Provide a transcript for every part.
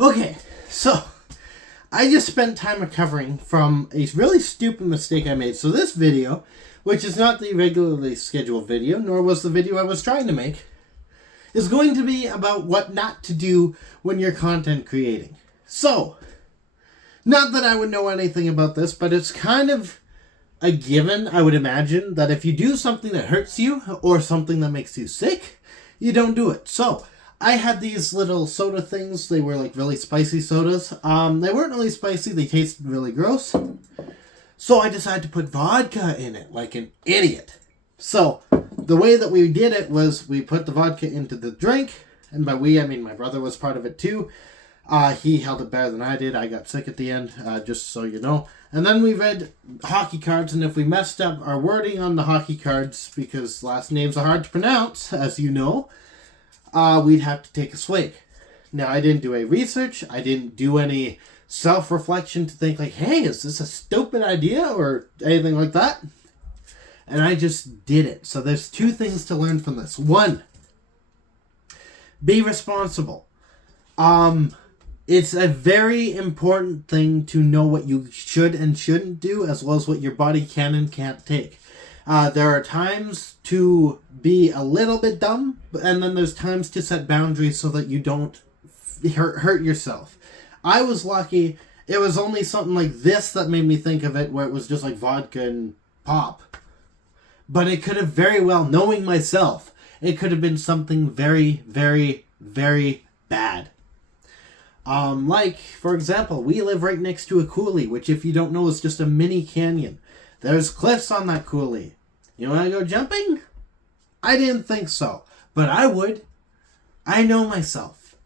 Okay, so I just spent time recovering from a really stupid mistake I made. So this video, which is not the regularly scheduled video, nor was the video I was trying to make, is going to be about what not to do when you're content creating. So, not that I would know anything about this, but it's kind of a given, I would imagine, that if you do something that hurts you or something that makes you sick, you don't do it. So, I had these little soda things. They were like really spicy sodas. They weren't really spicy. They tasted really gross. So I decided to put vodka in it like an idiot. So the way that we did it was we put the vodka into the drink. And by we, I mean my brother was part of it too. He held it better than I did. I got sick at the end, just so you know. And then we read hockey cards. And if we messed up our wording on the hockey cards, because last names are hard to pronounce, as you know, we'd have to take a swig. Now, I didn't do any research. I didn't do any self-reflection to think like, hey, is this a stupid idea or anything like that? And I just did it. So there's two things to learn from this. One, be responsible. It's a very important thing to know what you should and shouldn't do, as well as what your body can and can't take. There are times to be a little bit dumb, and then there's times to set boundaries so that you don't hurt yourself. I was lucky. It was only something like this that made me think of it, where it was just like vodka and pop. But it could have very well, knowing myself, it could have been something very, very, very bad. Like, for example, we live right next to a coulee, which if you don't know is just a mini canyon. There's cliffs on that coulee. You want to go jumping? I didn't think so, but I would. I know myself.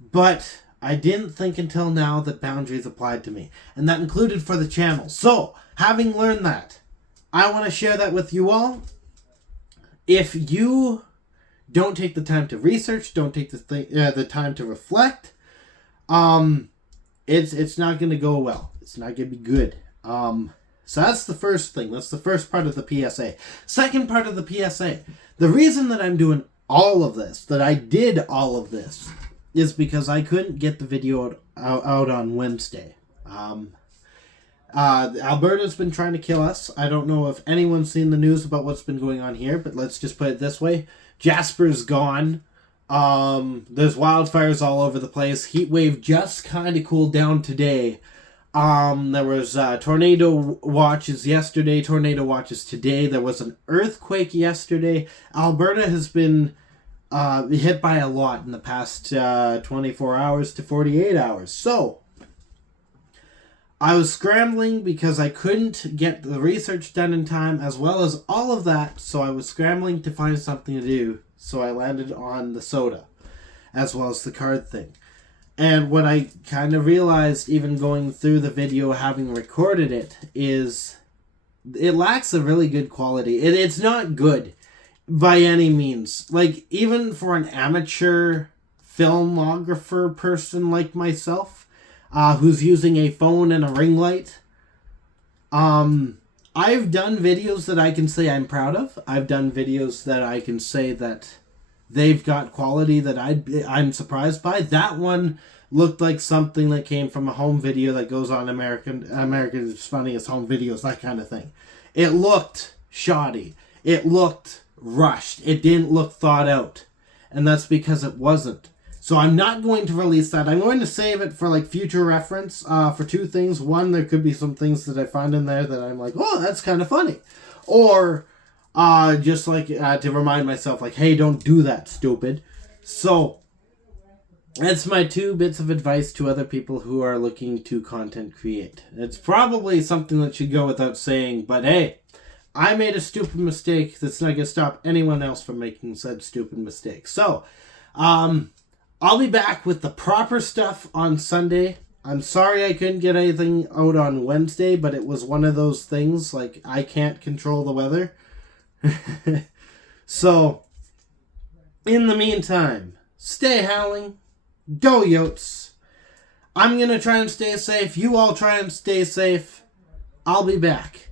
But I didn't think until now that boundaries applied to me, and that included for the channel. So, having learned that, I want to share that with you all. If you don't take the time to research, don't take the time to reflect, it's not going to go well. It's not going to be good. So that's the first thing. That's the first part of the PSA. Second part of the PSA. The reason that I'm doing all of this, that I did all of this, is because I couldn't get the video out on Wednesday. Alberta's been trying to kill us. I don't know if anyone's seen the news about what's been going on here, but let's just put it this way. Jasper's gone. There's wildfires all over the place. Heat wave just kind of cooled down today. There was tornado watches yesterday, tornado watches today. There was an earthquake yesterday. Alberta has been hit by a lot in the past 24 hours to 48 hours. So, I was scrambling because I couldn't get the research done in time, as well as all of that. So I was scrambling to find something to do. So I landed on the soda, as well as the card thing. And what I kind of realized, even going through the video, having recorded it, is it lacks a really good quality. It's not good by any means. Like, even for an amateur filmographer person like myself, who's using a phone and a ring light, I've done videos that I can say I'm proud of. I've done videos that I can say that they've got quality that I'm surprised by. That one looked like something that came from a home video that goes on America's Funniest Home Videos, that kind of thing. It looked shoddy. It looked rushed. It didn't look thought out. And that's because it wasn't. So I'm not going to release that. I'm going to save it for like future reference for two things. One, there could be some things that I find in there that I'm like, oh, that's kind of funny. Or just like to remind myself, like, hey, don't do that, stupid. So that's my two bits of advice to other people who are looking to content create. It's probably something that should go without saying, but hey, I made a stupid mistake that's not going to stop anyone else from making said stupid mistake. So, I'll be back with the proper stuff on Sunday. I'm sorry I couldn't get anything out on Wednesday, but it was one of those things, like, I can't control the weather. So, in the meantime, stay howling. Go Yotes. I'm going to try and stay safe. You all try and stay safe. I'll be back.